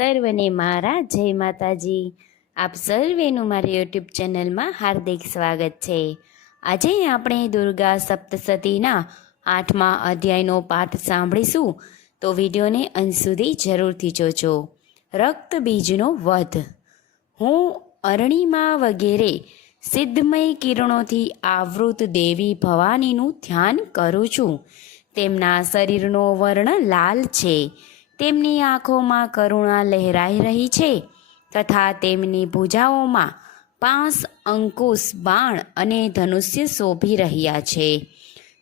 સર્વને મારા જય માતાજી. આપ સર્વેનું મારી યુટ્યુબ ચેનલમાં હાર્દિક સ્વાગત છે. આજે આપણે દુર્ગા સપ્તશતીના 8મા અધ્યાયનો પાઠ સાંભળીશું, તો વિડીયોને અંત સુધી જરૂરથી જોજો. રક્ત બીજનો વધ. હું અરણિમા વગેરે સિદ્ધમય કિરણોથી આવૃત દેવી ભવાનીનું ધ્યાન કરું છું. તેમના શરીરનો વર્ણ લાલ છે. તેમની આંખોમાં કરુણા લહેરાઈ રહી છે તથા તેમની ભુજાઓમાં 5 અંકુશ બાણ અને ધનુષ્ય શોભી રહ્યા છે.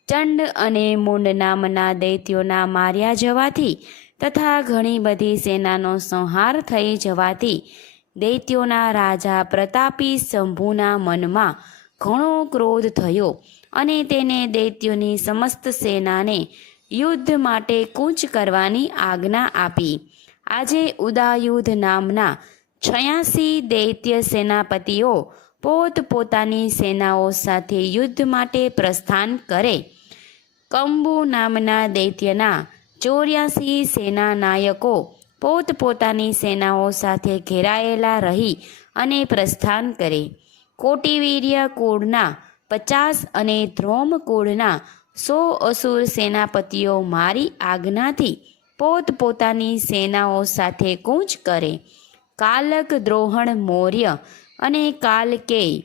ચંડ અને મુંડ નામના દૈત્યોના માર્યા જવાથી તથા ઘણી બધી સેનાનો સંહાર થઈ જવાથી દૈત્યોના રાજા પ્રતાપી શંભુના મનમાં ઘણો ક્રોધ થયો અને તેને દૈત્યોની સમસ્ત સેનાને યુદ્ધ માટે કૂચ કરવાની આજ્ઞા આપી. આજે ઉદાયુધ નામના 86 દૈત્ય સેનાપતિઓ પોતપોતાની સેનાઓ સાથે યુદ્ધ માટે પ્રસ્થાન કરે. કંબુ નામના દૈત્યના 84 સેના નાયકો પોતપોતાની સેનાઓ સાથે ઘેરાયેલા રહી અને પ્રસ્થાન કરે. કોટિવીર્ય કુળના 50 અને ધ્રોમ કુળના 100 અસુર સેનાપતિઓ મારી આજ્ઞાથી પોતપોતાની સેનાઓ સાથે કૂચ કરે. કાલક દ્રોહણ મૌર્ય અને કાલકેય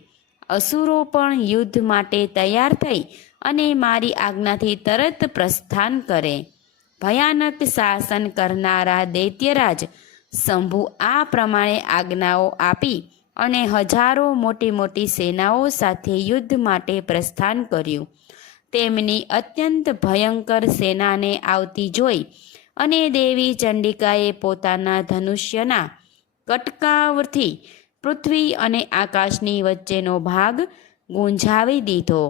અસુરો પણ યુદ્ધ માટે તૈયાર થઈ અને મારી આજ્ઞાથી તરત પ્રસ્થાન કરે. ભયાનક શાસન કરનારા દૈત્યરાજ શંભુ આ પ્રમાણે આજ્ઞાઓ આપી અને હજારો મોટી મોટી સેનાઓ સાથે યુદ્ધ માટે પ્રસ્થાન કર્યું. તેમની અત્યંત ભયંકર સેનાને આવતી જોઈ અને દેવી ચંડિકાએ પોતાના ધનુષ્યના કટકાવથી પૃથ્વી અને આકાશની વચ્ચેનો ભાગ ગુંજાવી દીધો.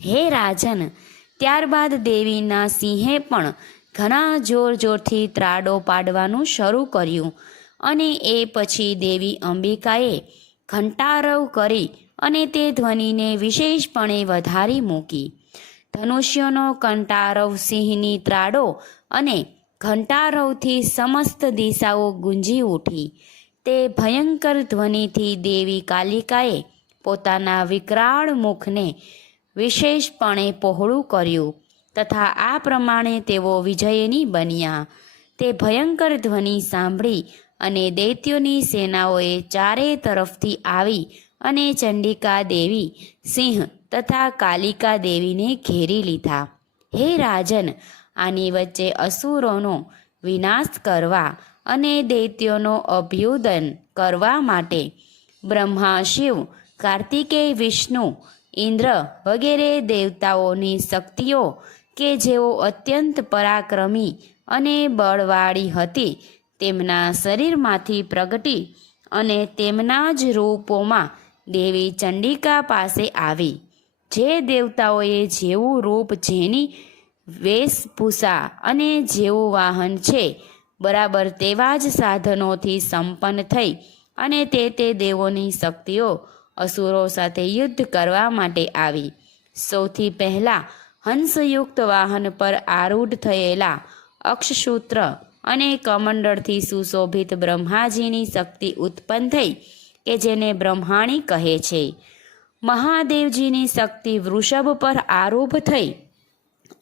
હે રાજન, ત્યારબાદ દેવીના સિંહે પણ ઘણા જોર જોરથી ત્રાડો પાડવાનું શરૂ કર્યું અને એ પછી દેવી અંબિકાએ ઘંટારવ કરી અને તે ધ્વનિને વિશેષપણે વધારી મૂકી. ધનુષ્યનો કંટારવ સિંહની ત્રાડો અને ઘંટારવથી સમસ્ત દિશાઓ ગુંજી ઉઠી. તે ભયંકર ધ્વનિથી દેવી કાલિકાએ પોતાના વિકરાળ મુખને વિશેષપણે પહોળું કર્યું તથા આ પ્રમાણે તેઓ વિજયની બન્યા. તે ભયંકર ધ્વનિ સાંભળી અને દૈત્યોની સેનાઓએ ચારે તરફથી આવી અને ચંડિકા દેવી, સિંહ તથા કાલિકા દેવીને ઘેરી લીધા. હે રાજન, આની વચ્ચે અસુરોનો વિનાશ કરવા અને દૈત્યોનો અભ્યુદન કરવા માટે બ્રહ્મા, શિવ, કાર્તિકેય, વિષ્ણુ, ઇન્દ્ર વગેરે દેવતાઓની શક્તિઓ કે જેઓ અત્યંત પરાક્રમી અને બળવાળી હતી, તેમના શરીરમાંથી પ્રગટી અને તેમના જ રૂપોમાં દેવી ચંડિકા પાસે આવી. જે દેવતાઓએ જેવું રૂપ, જેની વેશભૂષા અને જેવું વાહન છે, બરાબર તેવા જ સાધનોથી સંપન્ન થઈ અને તે દેવોની શક્તિઓ અસુરો સાથે યુદ્ધ કરવા માટે આવી. સૌથી પહેલાં હંસયુક્ત વાહન પર આરૂઢ થયેલા અક્ષસૂત્ર અને કમંડળથી સુશોભિત બ્રહ્માજીની શક્તિ ઉત્પન્ન થઈ કે જેને બ્રહ્માણી કહે છે. મહાદેવજીની શક્તિ વૃષભ પર આરૂઢ થઈ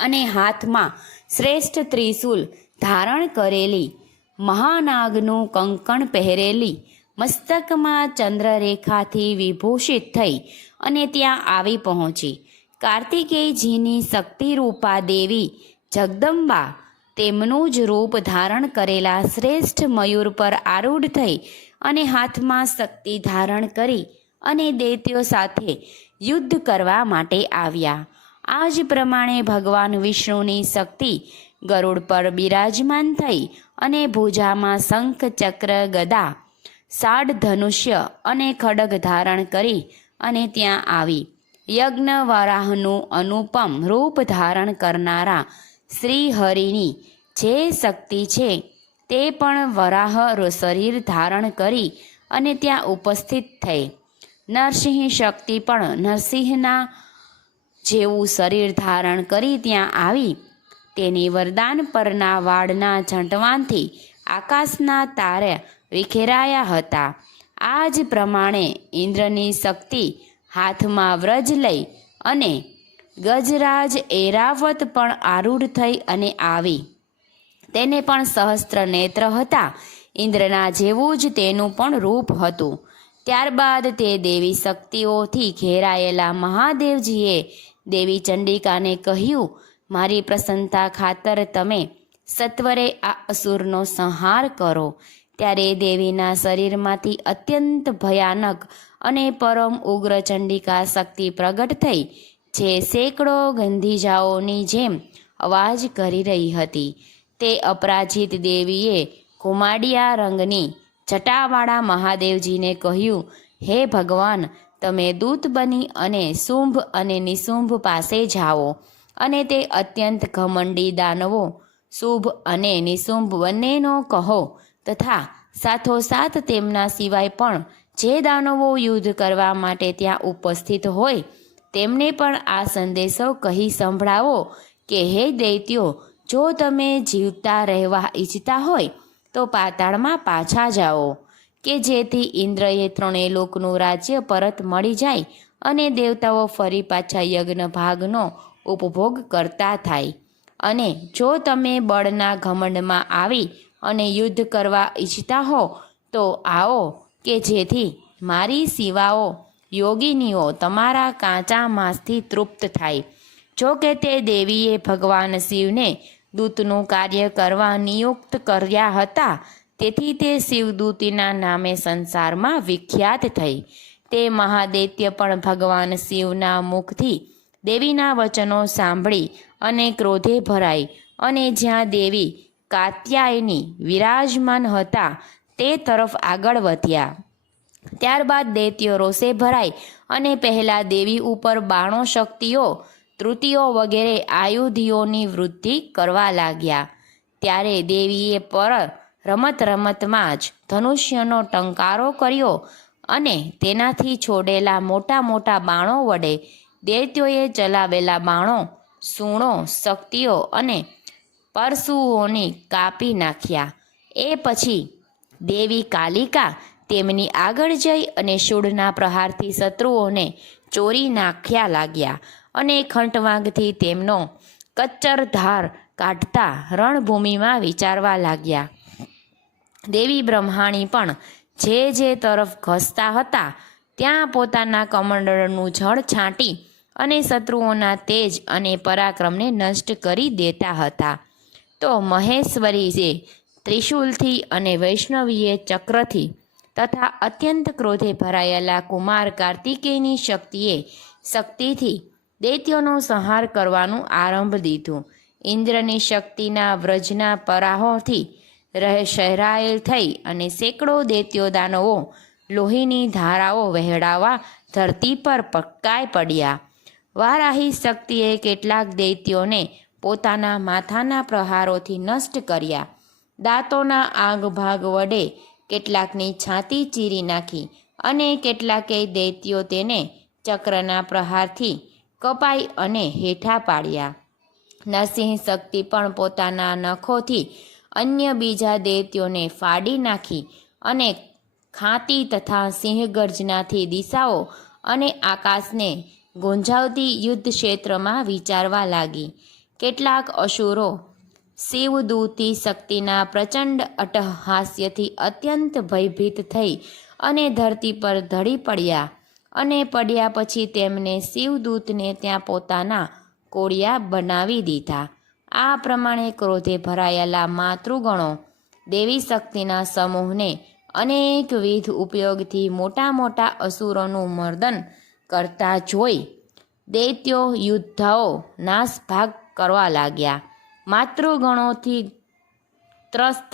અને હાથમાં શ્રેષ્ઠ ત્રિશૂલ ધારણ કરેલી, મહાનાગનું કંકણ પહેરેલી, મસ્તકમાં ચંદ્રરેખાથી વિભૂષિત થઈ અને ત્યાં આવી પહોંચી. કાર્તિકેયજીની શક્તિરૂપા દેવી જગદંબા તેમનું જ રૂપ ધારણ કરેલા શ્રેષ્ઠ મયુર પર આરૂઢ થઈ અને હાથમાં શક્તિ ધારણ કરી અને દૈત્યો સાથે યુદ્ધ કરવા માટે આવ્યા. આ જ પ્રમાણે ભગવાન વિષ્ણુની શક્તિ ગરુડ પર બિરાજમાન થઈ અને ભુજામાં શંખ, ચક્ર, ગદા, શાઢ, ધનુષ્ય અને ખડગ ધારણ કરી અને ત્યાં આવી. યજ્ઞ વરાહનું અનુપમ રૂપ ધારણ કરનારા શ્રી હરિની જે શક્તિ છે તે પણ વરાહ શરીર ધારણ કરી અને ત્યાં ઉપસ્થિત થઈ. નરસિંહ શક્તિ પણ નરસિંહના જેવું શરીર ધારણ કરી ત્યાં આવી. તેની વરદાન પરના વાળના ઝંટવાનથી આકાશના તારા વિખેરાયા હતા. આ જ પ્રમાણે ઇન્દ્રની શક્તિ હાથમાં વ્રજ લઈ અને ગજરાજ એરાવત પણ આરૂઢ થઈ અને આવી. તેને પણ સહસ્ત્ર નેત્ર હતા. ઇન્દ્રના જેવું જ તેનું પણ રૂપ હતું. ત્યારબાદ તે દેવી શક્તિઓથી ઘેરાયેલા મહાદેવજીએ દેવી ચંડિકાને કહ્યું, મારી પ્રસન્નતા ખાતર તમે સત્વરે આ અસુરનો સંહાર કરો. ત્યારે દેવીના શરીરમાંથી અત્યંત ભયાનક અને પરમ ઉગ્ર ચંડિકા શક્તિ પ્રગટ થઈ, જે સેંકડો ગંધીજાઓની જેમ અવાજ કરી રહી હતી. તે અપરાજિત દેવીએ ઘુમાડિયા રંગની જટાવાળા મહાદેવજીને કહ્યું, હે ભગવાન, તમે દૂત બની અને શુંભ અને નિશુંભ પાસે જાઓ અને તે અત્યંત ઘમંડી દાનવો શુભ અને નિશુંભ બંનેનો કહો તથા સાથોસાથ તેમના સિવાય પણ જે દાનવો યુદ્ધ કરવા માટે ત્યાં ઉપસ્થિત હોય તેમને પણ આ સંદેશો કહી સંભળાવો કે હે દૈત્યો, જો તમે જીવતા રહેવા ઈચ્છતા હોય તો પાતાળમાં પાછા જાઓ, કે જેથી ઇન્દ્રએ ત્રણેય લોકનું રાજ્ય પરત મળી જાય અને દેવતાઓ ફરી પાછા યજ્ઞ ભાગનો ઉપભોગ કરતા થાય. અને જો તમે બળના ઘમંડમાં આવી અને યુદ્ધ કરવા ઈચ્છતા હો તો આવો, કે જેથી મારી સિવાઓ યોગિનીઓ તમારા કાચા માંસથી તૃપ્ત થાય. જો કે તે દેવીએ ભગવાન શિવને દૂતનું કાર્ય કરવા નિયુક્ત કર્યા હતા, તેથી તે શિવદૂતીના નામે સંસારમાં વિખ્યાત થઈ. તે મહાદૈત્ય પણ ભગવાન શિવના મુખથી દેવીના વચનો સાંભળી અને ક્રોધે ભરાઈ અને જ્યાં દેવી કાત્યાયની વિરાજમાન હતા તે તરફ આગળ વધ્યા. ત્યારબાદ દૈત્યો રોષે ભરાઈ અને પહેલાં દેવી ઉપર બાણો, શક્તિઓ, તૃતીઓ વગેરે આયુધિઓની વૃદ્ધિ કરવા લાગ્યા. ત્યારે દેવીએ પર રમતમાં જ ધનુષ્યનો ટંકારો કર્યો અને તેનાથી છોડેલા મોટા મોટા બાણો વડે દૈત્યોએ ચલાવેલા બાણો, સૂણો, શક્તિઓ અને પરશુઓની કાપી નાખ્યા. એ પછી દેવી કાલિકા તેમની આગળ જઈ અને શૂળના પ્રહારથી શત્રુઓને ચોરી નાખ્યા લાગ્યા અને ખંટવાંગથી તેમનો કચ્ચર ધાર કાઢતા રણભૂમિમાં વિચારવા લાગ્યા. દેવી બ્રહ્માણી પણ જે તરફ ઘસતા હતા ત્યાં પોતાના કમંડળનું જળ છાંટી અને શત્રુઓના તેજ અને પરાક્રમને નષ્ટ કરી દેતા હતા. તો મહેશ્વરીએ ત્રિશૂલથી અને વૈષ્ણવીએ ચક્રથી તથા અત્યંત ક્રોધે ભરાયેલા કુમાર કાર્તિકેયની શક્તિથી દૈત્યોનો સંહાર કરવાનું આરંભ દીધું. ઇન્દ્રની શક્તિના વ્રજના પરાહોથી શહેરાયેલ થઈ અને સેંકડો દૈત્યો દાનવો લોહીની ધારાઓ વહેડાવા ધરતી પર પટકાઈ પડ્યા. વારાહી શક્તિએ કેટલાક દૈત્યોને પોતાના માથાના પ્રહારોથી નષ્ટ કર્યા. દાંતોના આગભાગ વડે કેટલાકની છાતી ચીરી નાખી અને કેટલાકે દૈત્યો તેને ચક્રના પ્રહારથી કપાઈ અને હેઠા પાડ્યા. નરસિંહ શક્તિ પણ પોતાના નખોથી અન્ય બીજા દૈત્યોને ફાડી નાખી અને ખાંતી તથા સિંહગર્જનાથી દિશાઓ અને આકાશને ગુંજાવતી યુદ્ધ ક્ષેત્રમાં વિચારવા લાગી. કેટલાક અસુરો શિવદૂતી શક્તિના પ્રચંડ અટ્ટહાસ્યથી અત્યંત ભયભીત થઈ અને ધરતી પર ઢળી પડ્યા અને પડ્યા પછી તેમને શિવદૂતને ત્યાં પોતાના કોળિયા બનાવી દીધા. આ પ્રમાણે ક્રોધે ભરાયેલા માતૃગણો દેવી શક્તિના સમૂહને અનેકવિધ ઉપયોગથી મોટા મોટા અસુરોનું મર્દન કરતા જોઈ દૈત્યો યુદ્ધાઓ નાસભાગ કરવા લાગ્યા. માતૃગણોથી ત્રસ્ત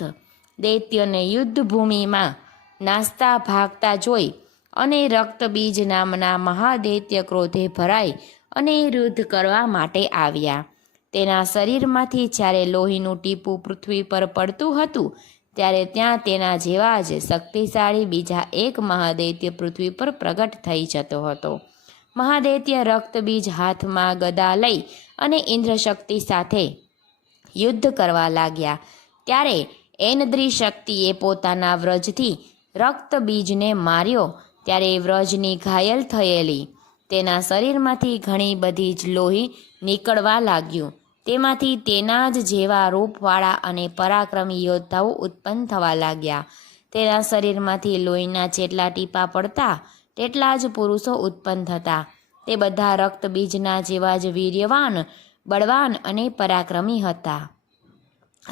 દૈત્યને યુદ્ધભૂમિમાં નાસતા ભાગતા જોઈ અને રક્તબીજ નામના મહાદૈત્ય ક્રોધે ભરાઈ અને યુદ્ધ કરવા માટે આવ્યા. તેના શરીરમાંથી જ્યારે લોહીનું ટીપું પૃથ્વી પર પડતું હતું ત્યારે ત્યાં તેના જેવા જ શક્તિશાળી બીજા એક મહાદૈત્ય પૃથ્વી પર પ્રગટ થઈ જતો હતો. મહાદૈત્ય રક્તબીજ હાથમાં ગદા લઈ અને ઇન્દ્રશક્તિ સાથે યુદ્ધ કરવા લાગ્યા. ત્યારે ઐન્દ્રી શક્તિએ પોતાના વ્રજથી રક્ત બીજને માર્યો ત્યારે વ્રજની ઘાયલ થયેલી તેના શરીરમાંથી ઘણી બધી જ લોહી નીકળવા લાગ્યું. તેમાંથી તેના જ જેવા રૂપવાળા અને પરાક્રમી યોદ્ધાઓ ઉત્પન્ન થવા લાગ્યા. તેના શરીરમાંથી લોહીના જેટલા ટીપા પડતા તેટલા જ પુરુષો ઉત્પન્ન થતા. તે બધા રક્તબીજના જેવા જ વીર્યવાન, બળવાન અને પરાક્રમી હતા.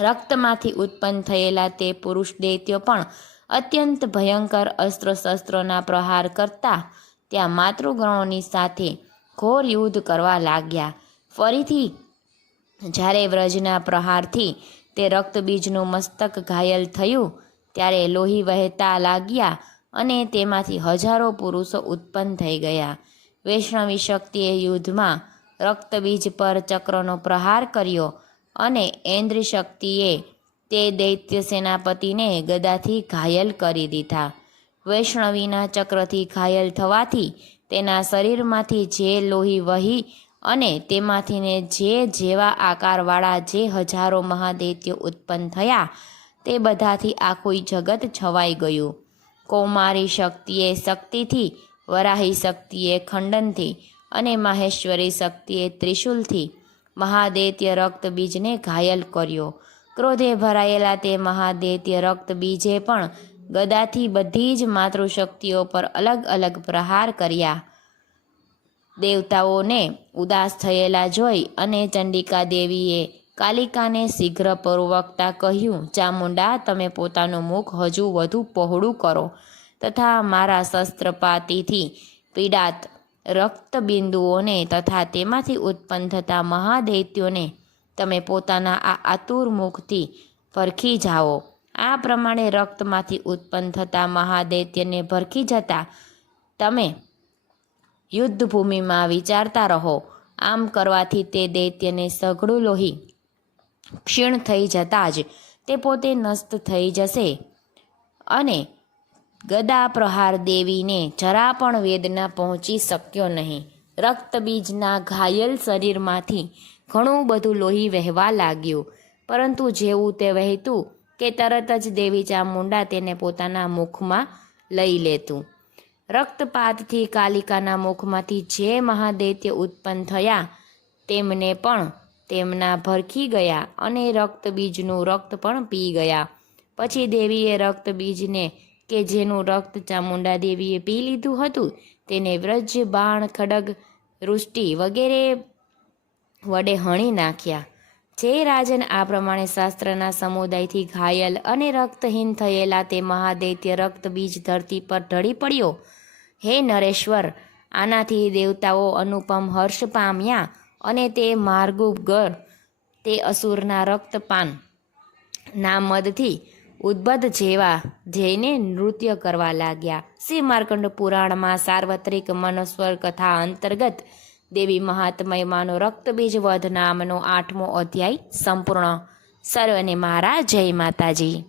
રક્તમાંથી ઉત્પન્ન થયેલા તે પુરુષ દૈત્યો પણ અત્યંત ભયંકર અસ્ત્ર-શસ્ત્રોના પ્રહાર કરતા ત્યાં માતૃગણોની સાથે ઘોર યુદ્ધ કરવા લાગ્યા. ફરીથી જ્યારે વ્રજના પ્રહારથી તે રક્તબીજનું મસ્તક ઘાયલ થયું ત્યારે લોહી વહેતા લાગ્યા અને તેમાંથી હજારો પુરુષો ઉત્પન્ન થઈ ગયા. વૈષ્ણવી શક્તિએ યુદ્ધમાં રક્તબીજ પર ચક્રનો પ્રહાર કર્યો અને ઐન્દ્રી શક્તિએ તે દૈત્ય સેનાપતિને ગદાથી ઘાયલ કરી દીધા. વૈષ્ણવીના ચક્રથી ઘાયલ થવાથી તેના શરીરમાંથી જે લોહી વહી અને તેમાંથીને જે જેવા આકારવાળા જે હજારો મહાદૈત્યો ઉત્પન્ન થયા તે બધાથી આખું જગત છવાઈ ગયું. કૌમારી શક્તિએ શક્તિથી, વરાહી શક્તિએ ખંડનથી અને માહેશ્વરી શક્તિએ ત્રિશુલથી મહાદૈત્ય રક્તબીજને ઘાયલ કર્યો. ક્રોધે ભરાયેલા તે મહાદૈત્ય રક્તબીજે પણ ગદાથી બધી જ માતૃશક્તિઓ પર અલગ અલગ પ્રહાર કર્યા. દેવતાઓને ઉદાસ થયેલા જોઈ અને ચંડિકા દેવીએ કાલિકાને શીઘ્ર પૂર્વકતા કહ્યું, ચામુંડા, તમે પોતાનું મુખ હજુ વધુ પહોળું કરો તથા મારા શસ્ત્રપાતીથી પીડાત રક્તબિંદુઓને તથા તેમાંથી ઉત્પન્ન થતા મહાદૈત્યોને તમે પોતાના આ આતુર મુખથી ભરખી જાઓ. આ પ્રમાણે રક્તમાંથી ઉત્પન્ન થતા મહાદૈત્યને ભરખી જતા તમે યુદ્ધભૂમિમાં વિચારતા રહો. આમ કરવાથી તે દૈત્યને સઘળું લોહી ક્ષીણ થઈ જતાં જ તે પોતે નષ્ટ થઈ જશે અને ગદા પ્રહાર દેવીને જરા પણ વેદના પહોંચી શક્યો નહીં. રક્તબીજના ઘાયલ શરીરમાંથી ઘણું બધું લોહી વહેવા લાગ્યું, પરંતુ જેવું તે વહેતું કે તરત જ દેવી ચામુંડા તેને પોતાના મુખમાં લઈ લેતું. રક્તપાતથી કાલિકાના મુખમાંથી જે મહાદૈત્ય ઉત્પન્ન થયા તેમને પણ તેમના ભરખી ગયા અને રક્તબીજનું રક્ત પણ પી ગયા. પછી દેવીએ રક્તબીજને કે જેનું રક્ત ચામુંડા દેવીએ પી લીધું હતું તેને વ્રજ, બાણ, ખડગ, વૃષ્ટિ વગેરે વડે હણી નાખ્યા. જે રાજન આ પ્રમાણે શાસ્ત્રના સમુદાયથી ઘાયલ અને રક્તહીન થયેલા તે મહાદૈત્ય રક્તબીજ ધરતી પર ઢળી પડ્યો. હે નરેશ્વર, આનાથી દેવતાઓ અનુપમ હર્ષ પામ્યા અને તે માર્ગુગર તે અસુરના રક્તપાન ના મદથી ઉદ્બદ્ધ જેવા જઈને નૃત્ય કરવા લાગ્યા. શ્રી માર્કંડ પુરાણમાં સાર્વત્રિક મનસ્વર કથા અંતર્ગત દેવી મહાત્મયમાંનો રક્તબીજ વધ નામનો 8મો અધ્યાય સંપૂર્ણ. સર્વને મારા જય માતાજી.